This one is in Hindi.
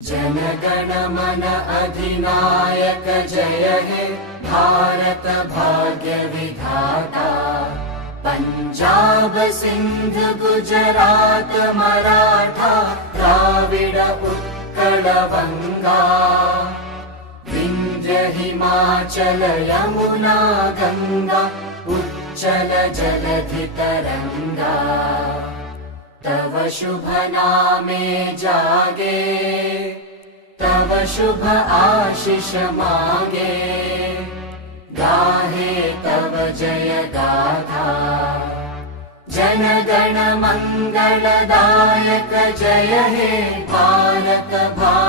जनगण मन अधिनायक जय हे भारत भाग्य विधाता। पंजाब सिंध गुजरात मराठा द्राविड उत्कल बंगा। विंध्य हिमाचल यमुना गंगा उच्चल जलधि तरंगा। तव शुभ नामे जागे तव शुभ आशीष मागे। गाहे तव जय गाथा जनगण मंगलदायक जय हे भारत भाग्य